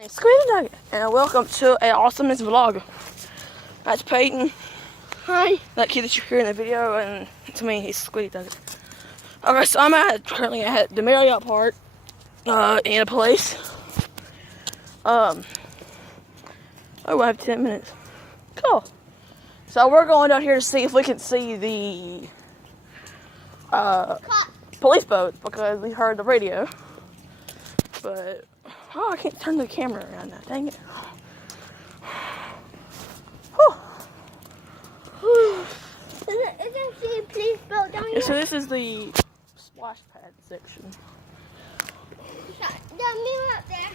Hey, Squeaky Nugget, and welcome to an awesomeness vlog. That's Peyton. Hi. That kid that you hear in the video, and to me, he's Squeaky Nugget. Okay, so I'm currently at the Marriott Park, in a place. Oh, I have 10 minutes. Cool. So we're going down here to see if we can see the police boat because we heard the radio. But I can't turn the camera around now. Dang it. Isn't the police boat down here? Yeah, so this is the splash pad section. Mirror up there.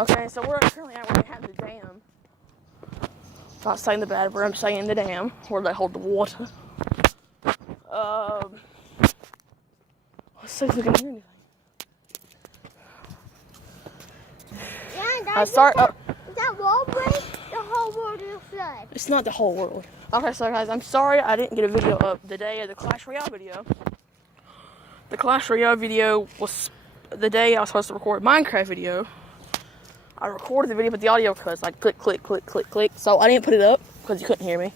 Okay, so we're currently at where they have the dam. Not saying the bad word, I'm saying the dam, where they hold the water. Let's see if we can hear anything. Yeah, Sorry. That wall break, the whole world will flood. It's not the whole world. Okay, so guys, I'm sorry I didn't get a video up the day of the Clash Royale video. The Clash Royale video was the day I was supposed to record a Minecraft video. I recorded the video, but the audio cuts like click, click, click, click, click. So I didn't put it up because you couldn't hear me.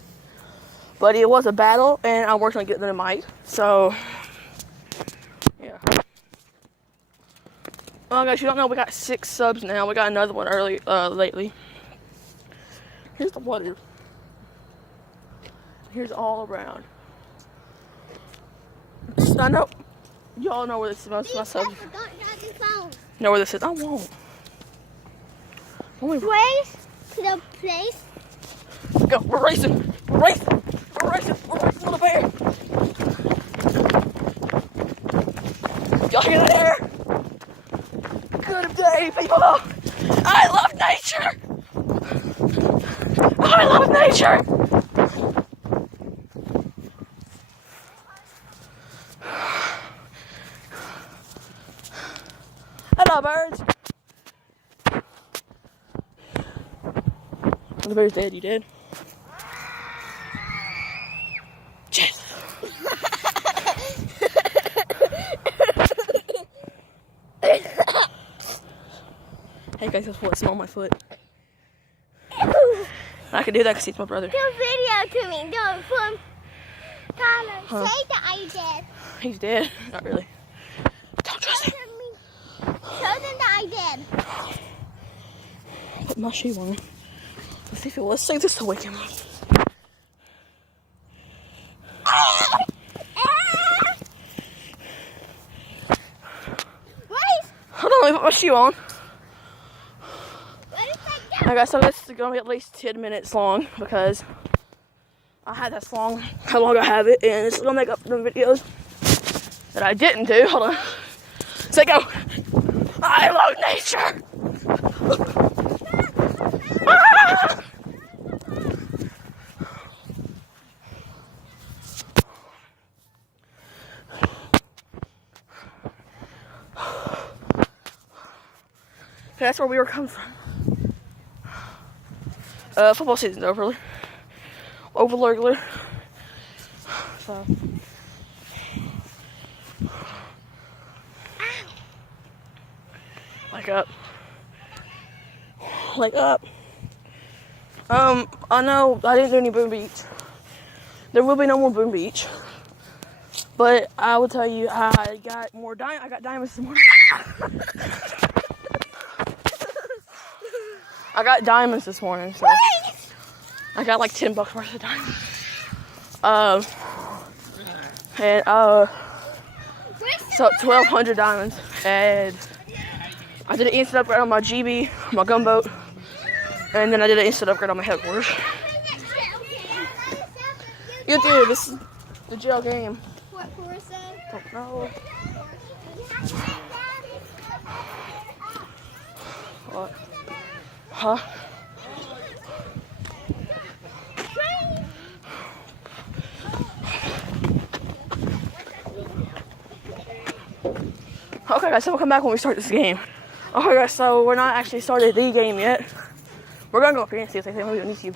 But it was a battle, and I worked on getting the mic. So, yeah. Oh, guys, you don't know, we got 6 subs now. We got another one lately. Here's the water. Here's all around. I know. Y'all know where this is. Most of my subs know where this is. I won't. Race to the place. Let's go. We're racing. We're racing. We're racing. We're racing, little bear. Y'all hear that air? Good day, people. I love nature. I love nature. Hello, birds. The bear's dead. You did? Jeez. Hey guys, guess what? Smell my foot. I can do that because he's my brother. Do a video to me. Do it from Tyler. Huh? Say that I did. He's dead. Not really. Don't trust him. Show them that I did. Put my shoe on. Let's see if it will. Let's see this to wake him up. Hold on, let me put my shoe on. Okay, so this is going to be at least 10 minutes long because I had this long, how long I have it, and it's going to make up the videos that I didn't do. Hold on. Say go. I love nature. Ah! Okay, that's where we were coming from. Football season's over. Over. So. Wake up. Wake up. I know I didn't do any Boom Beach. There will be no more Boom Beach. But I will tell you, I got diamonds this morning. I got diamonds this morning, so I got like $10 worth of diamonds. So 1,200 diamonds, and I did an instant upgrade on my GB, my gunboat, and then I did an instant upgrade on my headquarters. You do. This is the jail game. What Cora said? Don't know. What? Huh? Okay guys, so we'll come back when we start this game. Okay guys, so we're not actually started the game yet. We're gonna go up here and see if they say maybe on YouTube.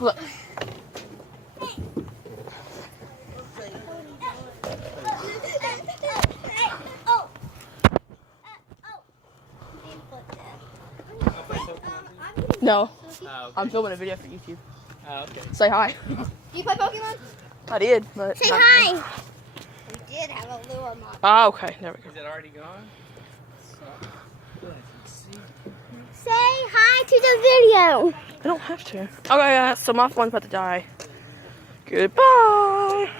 Look. No, Oh, okay. I'm filming a video for YouTube. Oh, okay. Say hi. Do you play Pokemon? I did, but Say not- hi. We did have a lure mod. Ah, okay, there we go. Is it already gone? Let's see. Say hi to the video. I don't have to. Okay, so my phone's about to die. Goodbye.